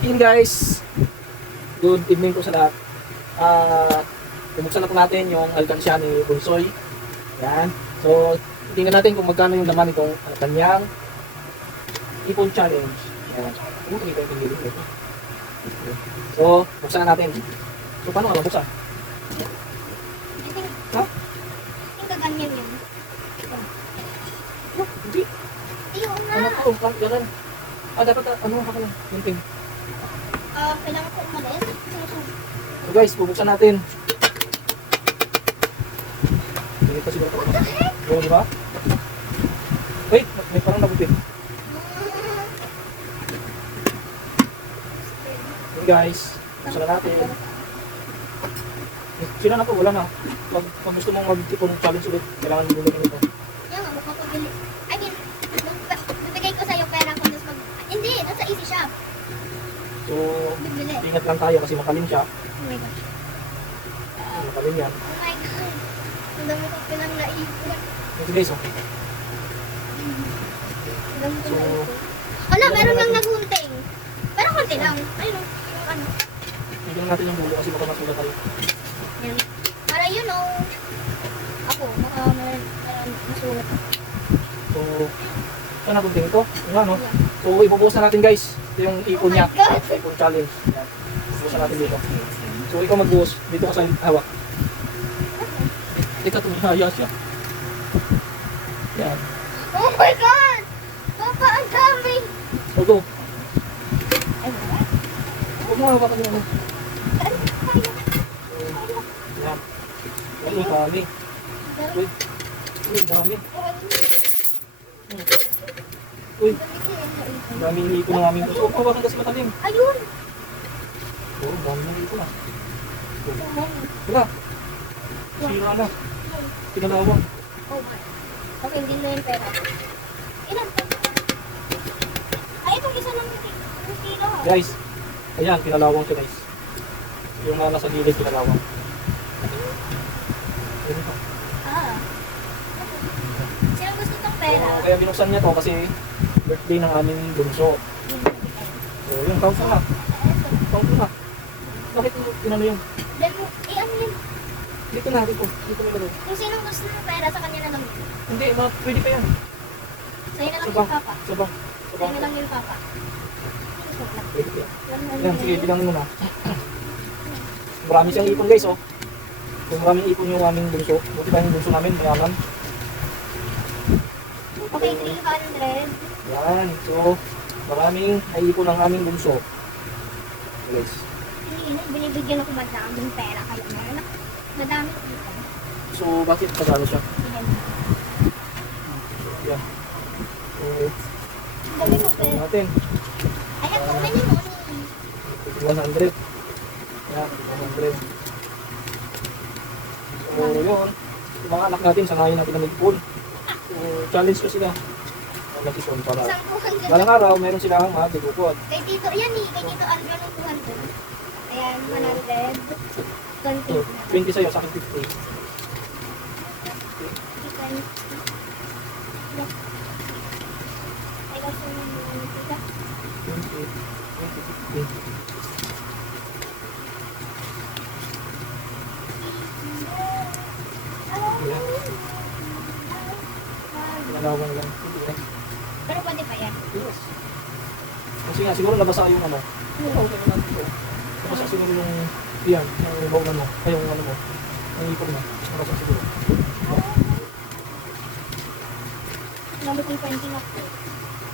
Yun guys, good evening po sa lahat. Bubuksan na po natin yung alkansya ni Bunsoy. Yan. So, tingnan natin kung magkano yung laman itong kanyang ipon challenge. Yan. Ito yung pinili ito. So, buksan na natin. So, paano nga buksan? Ha? Yung kaganyan yun. Hindi. Iyo nga. Ano po? Ganun. Dapat ano ka pala? Yung ting. Kailangan ko umalis. So guys, bubuksan natin. Tingin pa siguro ito. What the heck? Oo, di ba? Wait, may parang nagupit. Yun guys, buksan na natin. Sino na po? Wala na. Pag gusto mong mag-tipon challenge ulit, kailangan mo ulit ito. Yan nga, magpapabili. I mean, bibigay ko sa'yo pera ko. Hindi, doon sa Easy Shop. So, Bibili. ingat lang tayo kasi makalim siya. Oh my gosh. Makalim yan. Oh my God. Ang dami ko pinang naipon. Ito guys, oh. Ang dami ko So, naipon. Wala, meron lang nagunting. Pero konti lang. Ayun, yung ano. tignan natin yung bulo kasi baka masulat tayo. Yan. Para you know, ako, baka meron masulat. So, saan natin tingin ito? Yung ano? So, ibubuhos na natin guys. Ito yung ipon niya. Oh my God! Ipon challenge. Yan. Ibubuhos na natin dito. So, ikaw magbuhos. Dito ka sa hawak. Ito tumihaya siya. Yan. Oh my God! Papa, ang dami! So, go. Ay, wala. Huwag mo hawakan yung ano. Yan. Ay, ang dami. Uy. Uy, ang dami. Uy, ang dami ipon ng aming puso. Hawakan kasi matalim. Ayun! Oo, ang dami ng ipon ah. Wala. Sira na. Pinalawang. Oh my. Okay, hindi na yung pera. Ilan to? Ay, itong isa lang yung kilo. Guys, ayan, pinalawang siya guys. Yung mga nasa gilid, pinalawang. Ayun pa. Ah. Sino gusto itong So, pera? kaya binuksan niya to kasi birthday ng aming bunso. So, yun, count na. Count na. Bakit pinano yun? Then, ano yun? Dito na, dito. Dito na gano'n. Kung sinong gusto ng pera, sa kanya na lang yun. Hindi, pwede pa yan. Sa'yo na lang Sabang. yung papa. Sabang. Sa'yo Sabang. na lang yung papa. Pwede pa yan. Yan, sige, bilangin mo na. Marami siyang ipon guys, oh. So, maraming ipon yung aming bunso. Buti pa yung bunso namin, mayaman. Okay, 300. Yan, so, maraming naipon ang aming bunso. Guys. Binibigyan ako madaming pera. Kaya meron ako. Madaming ipon. So, bakit pagkano siya? Ayan. Yan. So, Ang dami ko sabi pera. natin, I have so many money. 100. Yan, 100. So, yun. Yung mga anak natin, sangayin natin ang ipon. So, challenge ko sila. Mag-ipon para. Isang 200. Balang araw, meron silang magdudukot. Kay Tito, yan eh. Kay Tito Andrew ng 200. Ayan, 100. 20 So, na. 20 sa'yo, sa akin 50. I got so many money, tita. 20, 20, 50. Yan. Pinalawang lang. Hindi yan. Pero pwede pa yan. Yes. Kasi nga, siguro nabasa yung ano. Okay na dito. Nabasa siguro yung yan, yung bawang mo. Ay, yung ano mo. Yung ipon mo. Nabasa siguro. Number 20 na po.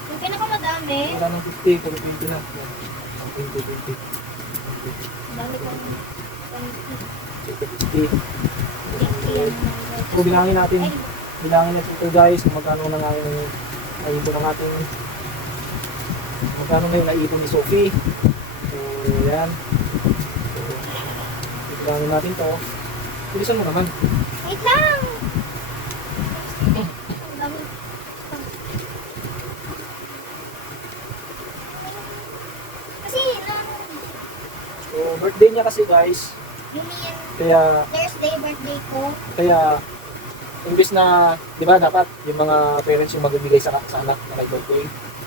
Yung pinakamadami, Wala ng 50, puro 20 na. Yan. 20, 20. 20, dami kong 50. 50 yan. So, bilangin natin. Ay, Bilangin natin ito guys kung magkano na nga yung naipon ng ating magkano na yung naipon ni Sophie. So, yan. So, bilangin natin to. Bilisan mo naman. wait lang! Ang dami. Kasi, So, birthday niya kasi guys. you mean, Kaya, Thursday birthday ko. imbis na, di ba dapat yung mga parents yung magbibigay sa anak na may birthday.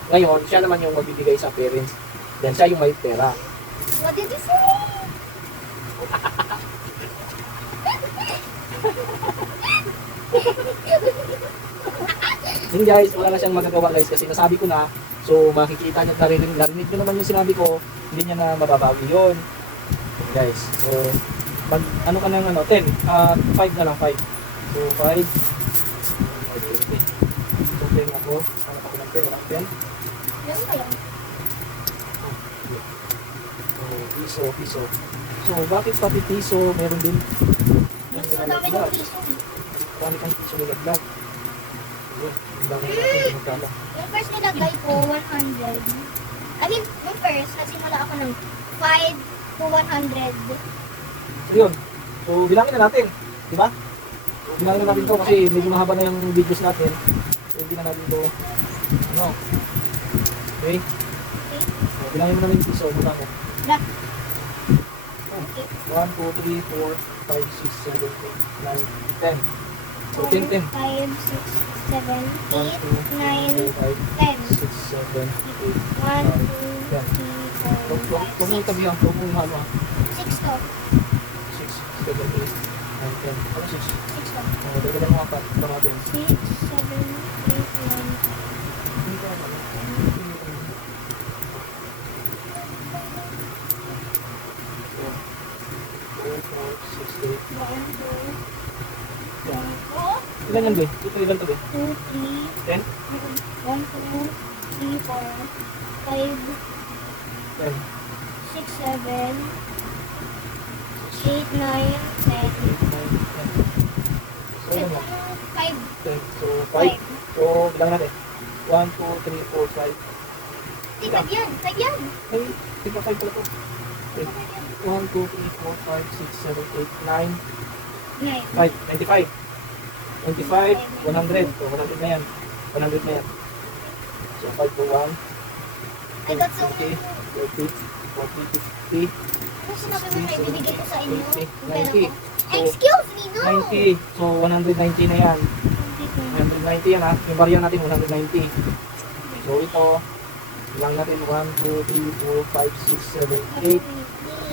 Ngayon, siya naman yung magbibigay sa parents. Yan siya yung may pera. What did you say? Yun guys, wala na siyang magagawa guys kasi nasabi ko na. So makikita niyo, narinig niyo naman yung sinabi ko, hindi niya na mababawi yun. Yun, guys, so mag ano ka ng ano, 10, 5 na lang, 5. So 5. So 10 ako, hanap ako ng 10, walang 10. Ano ba yan? So piso. So bakit pati piso, meron din. Mas madami ng piso. Marami kang piso nilaglag. Yun, ang dami natin magkala. Yung first nilagay ko, 100. I mean, yung first, nagsimula ako ng 5 to 100. So yun. So bilangin na natin, di ba? So, bilangin na natin to kasi medyo mahaba na yung videos natin. So hindi na natin to ano. Okay? Okay? So, bilangin mo na yung piso, magkano? Black. Oh, Okay. 1, 2, 3, 4, 5, 6, 7, 8, 9, 10. So 10, 10. 5, 6, 7, 8, 1, 2, 3, 9, 4, 5, 10. 6, 7, 1, 2, 3, 4, 5, Huwag mo itabi yan, huwag mo halo ah. 6 to. 6, 7, 8, 9, 10. Ano 6? 6 to. Dagdagan mo apat. Ito natin. 6, 7, 8, 9, 10. 4, 5, 6, 8. Ilan yan, be? Ito ilan to, be? 2, 3, 10? 1, 2, 3, 4, 5, 10. 6, 7, 8, 9, 10. 8, 9, 10. So, ilan yan? 5. 10. So, 5. So, bilang natin. 1, 2, 3, 4, 5. Tigad yan. 5 yan. Ay, tigpa 5 pala to. 1, 2, 3, 4, 5, 6, 7, 8, 9, 9. 5. 25. 25, 100. So, 100 na yan. 100 na yan. So, 5 to 1. I got so 20, 30, 40, 50, Ano sinabi mo na ibibigay ko sa inyo? 60, Yung pera 90. ko. Excuse me, no! 90. So, 190 na yan. 190 yan ha. Yung barya natin, 190. So, ito, bilang natin 1, 2, 3, 4, 5, 6, 7, 8,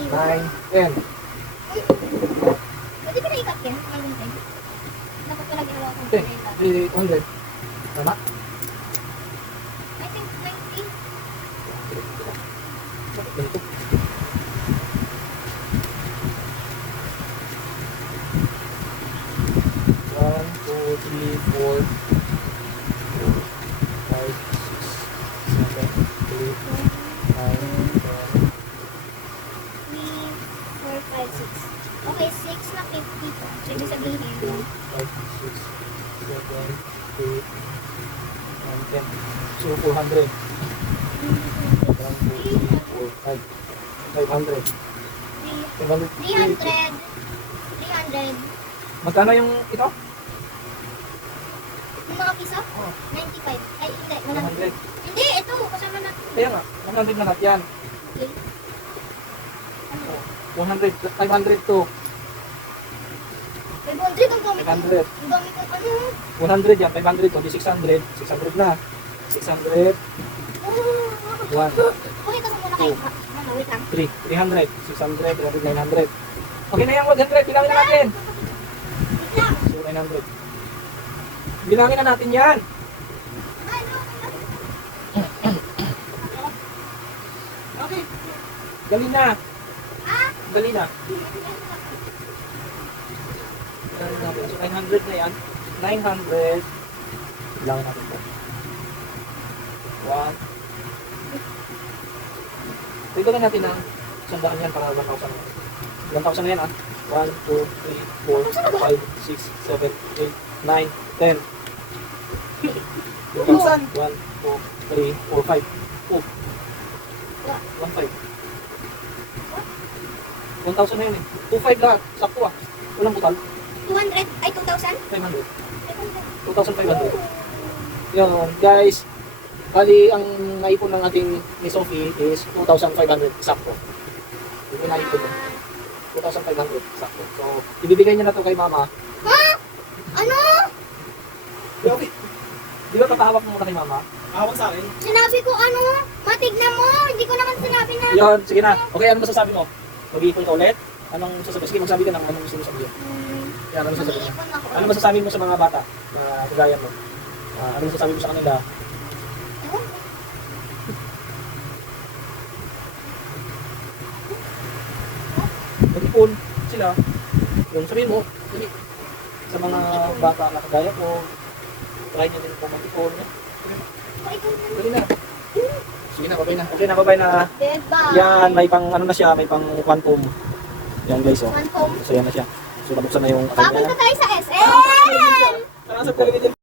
9, 10. Pwede ba na-ikat yan? Ang gunting? Dapat pala ginawa kong 10. pinaikat. 300. Tama? I think 90. Bakit ganito? One, two, three, four, five, six, seven, eight, 9, 10. 3, 4, 5, 6. Okay, 6 na 50 to. So, ibig sabihin, 5, 6, 7, 8, 9, 10. So, 400. 1, 2, 3, 4, 5. 500. 500. 300. 300. Magkano yung ito? Yung mga piso? Oh, 95. Ay, hindi. 100. 100. Hindi, ito. Kasama na. Kaya nga, 100 na lahat yan. Okay. Ano? 100, 500 to. 500 ang dami ko. 500. Ang dami ko. Ano? 100 yan, 500 to, di 600. 600 na. 600, 1, Okay, kasi muna kayo. Ano, wait lang. 3, 300, 600, 300, 900. Okay na yung 100, bilangin na natin. Wait lang. So, 900. Bilangin na natin yan. Ano? Okay. Dali na. Ah? Dali na. Dali na. So, 900 na yan. 900. Bilangin natin po. 1. Pagdagan natin ng 100 yan para 1,000 na yan. 1,000 na yan ah. 1, 2, 3, 4, 5, 6, 7, 8, 9, 10. 1, 2, 3, 4, 5. Oh. 1,500. 1,000 na yun eh. 2,500 lahat. Sakto ah. Walang butal. 200? Ay, 2,000? 500. 500. 2,500. Yun, guys. Bali, ang naipon ng ating ni Sophie is 2,500. Sakto. Hindi ko naipon yun. 2,500. Sakto. So, ibibigay niya na to kay mama. Ha? Ano? Okay. Di ba tatawag mo muna kay mama? Awag sa akin. Sinabi ko ano? Matignan mo. Hindi ko naman sinabi Yun, sige na. Okay, ano masasabi mo? Mag-iipon ka ulit? Anong sasabi? Sige, magsabi ka ng anong gusto mo sabihin. Yan, ano masasabi mo? Mag-iipon ako. Ano masasabi mo sa mga bata na kagaya mo? Ano masasabi mo sa kanila? Ewan ko. Mag-ipon sila. Yung sabihin mo, sige, sa mga bata na kagaya ko, try nyo din po mag-ipon. Dali na. Sige na, babay na. Okay na, babay na. Diba? Yan, may pang ano na siya, may pang quantum. Yan guys, oh. Quantum. So yan na siya. So nabuksan na yung Papunta tayo sa SM! Nasa television.